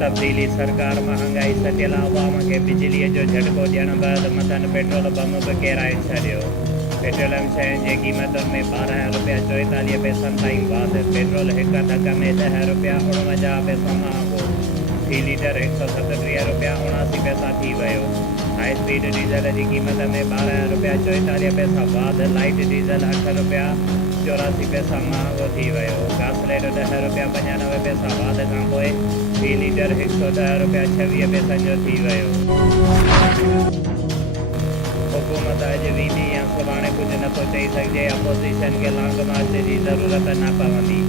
तब्दीली सरकार महांगाई सटियल अवाम खे बिजलीअ जो झटको ॾियण बैदि मथनि पेट्रोल बम बि किराए छॾियो। पेट्रोलियम शयुनि जी क़ीमतुनि में 12 रुपया 44 पैसनि ताईं वाधि। पेट्रोल हिक धक में 10 रुपया 49 पैसा महांगो। फ़ी लीटर 137 रुपया 79 पैसा थी वियो। हाई स्पीड डीज़ल जी क़ीमत में 12 रुपया 44 पैसा वाधि। लाइट डीज़ल 8 रुपया 84 पैसा महांगो थी वियो। घासलेट 10 रुपया 95 पैसा वाधि खां पोइ फ़ी लीटर 110 रुपया 26 पैसनि जो थी वियो। हुकूमत अॼु वेंदी या सुभाणे कुझु नथो चई सघिजे। अपोज़िशन खे लॉन्ग मार्च जी ज़रूरत न पवंदी।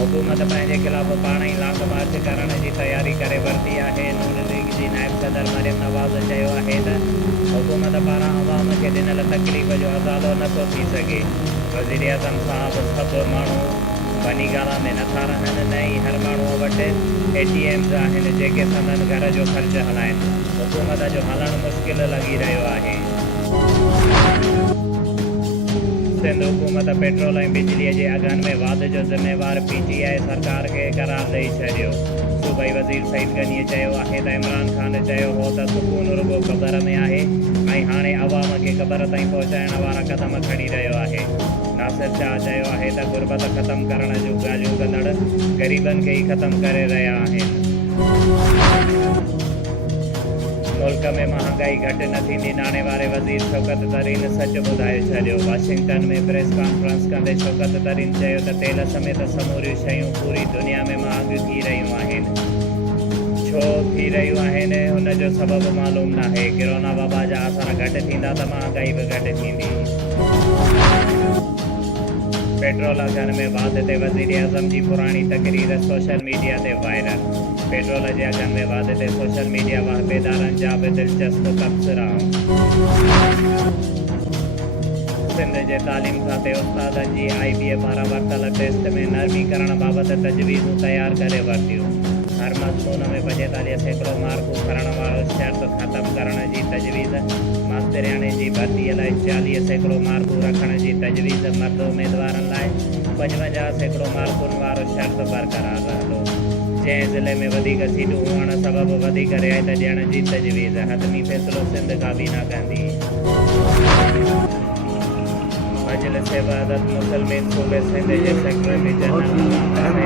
हुकूमत पंहिंजे ख़िलाफ़ पाण ई लॉन्ग मार्च करण जी तयारी करे वरिती आहे। नून लीग जी नाइब सदर मरियम नवाज़ चयो आहे त हुकूमत पारां अवाम खे ॾिनल तकलीफ़ जो अज़ालो नथो थी सघे। वज़ीर आज़म साहब सभु माण्हू वञी ॻाल्हि में नथा रहनि, न ई हर माण्हूअ वटि ATMs आहिनि जेके संदनि घर जो ख़र्चु हलाइनि। हुकूमत जो हलणु मुश्किल लॻी रहियो आहे। सिंध हुकूमत पेट्रोल ऐं बिजलीअ जे अघनि में वाधि जो ज़िम्मेवार PTI सरकार खे क़रार ॾेई छॾियो। सूबाई वज़ीर सईद गनीअ चयो आहे त इमरान ख़ान चयो हो त सुकून रुॻो क़बर में आहे ऐं हाणे अवाम खे क़बर ताईं पहुचाइण वारा क़दम खणी रहियो आहे। नासिर शाह चयो आहे त गुरबत ख़तमु करण जूं ॻाल्हियूं कंदड़ ग़रीबनि खे ई ख़तमु करे रहिया आहिनि। मुल्क में महांगाई घटि न थींदी, नाणे वारे वज़ीर शौकत तरीन सच ॿुधाए छॾियो। वाशिंगटन में प्रेस कॉन्फ्रेंस कंदे शौकत तरीन चयो त तेल समेत समूरियूं शयूं पूरी दुनिया में महांगियूं थी रहियूं आहिनि। छो थी रहियूं आहिनि हुन जो सबबु मालूम नाहे। कोरोना वबा जा असर घटि थींदा त महांगाई बि घटि थींदी। पेट्रोल अघनि में वाधि ते वज़ीर आज़म जी पुराणी तक़रीर सोशल मीडिया ते वायरल। पेट्रोल जे अघनि में वाधि ते सोशल मीडिया वाहिबेदारनि जा बि दिलचस्प तबसरा। सिंध जे तालीम खाते उस्तादनि जी IBA पारां वरितल टेस्ट में नरमीकरण बाबति तजवीज़ूं तयारु करे वरितियूं। हर मज़मून में 45% मार्कूं खणण वारो शर्त ख़तमु करण जी तजवीज़। मास्तरियाणे जी भर्तीअ लाइ 40% मार्कूं रखण जी तजवीज़। मर्द उमेदवारनि लाइ 55% मार्कुनि वारो शर्त बरक़रार रहंदो। जंहिं ज़िले में वधीक सीटूं हुअण सबबि वधीक रियायत ॾियण जी तजवीज़। हतमी फ़ैसिलो सिंध काबीना कंदी। मजलिस वहदत मुस्लिमीन सूबे सिंध जे सेक्रेटरी जनरल नए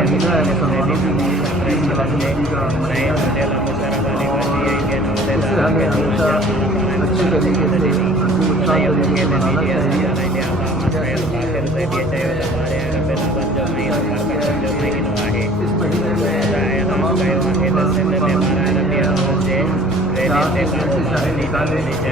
चूंडियल मुशर्रफ अली वसी ऐं ॿियनि उहिदेदारनि खे मीडिया सां ॻाल्हाईंदे अलामा सैद बाक़िर ज़ैदी चयो त 12 बिलावल जो महीनो बरकत जो महीनो आहे। हुकूमत ऐलान कयो आहे त सिंध में 12 रबीउल अव्वल जे रेलियुनि ते पाबंदी कानूनी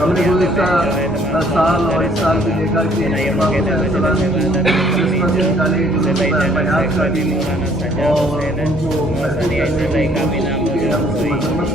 हमने गुज़िश्ता साल और इस साल भी देखा कि और उनको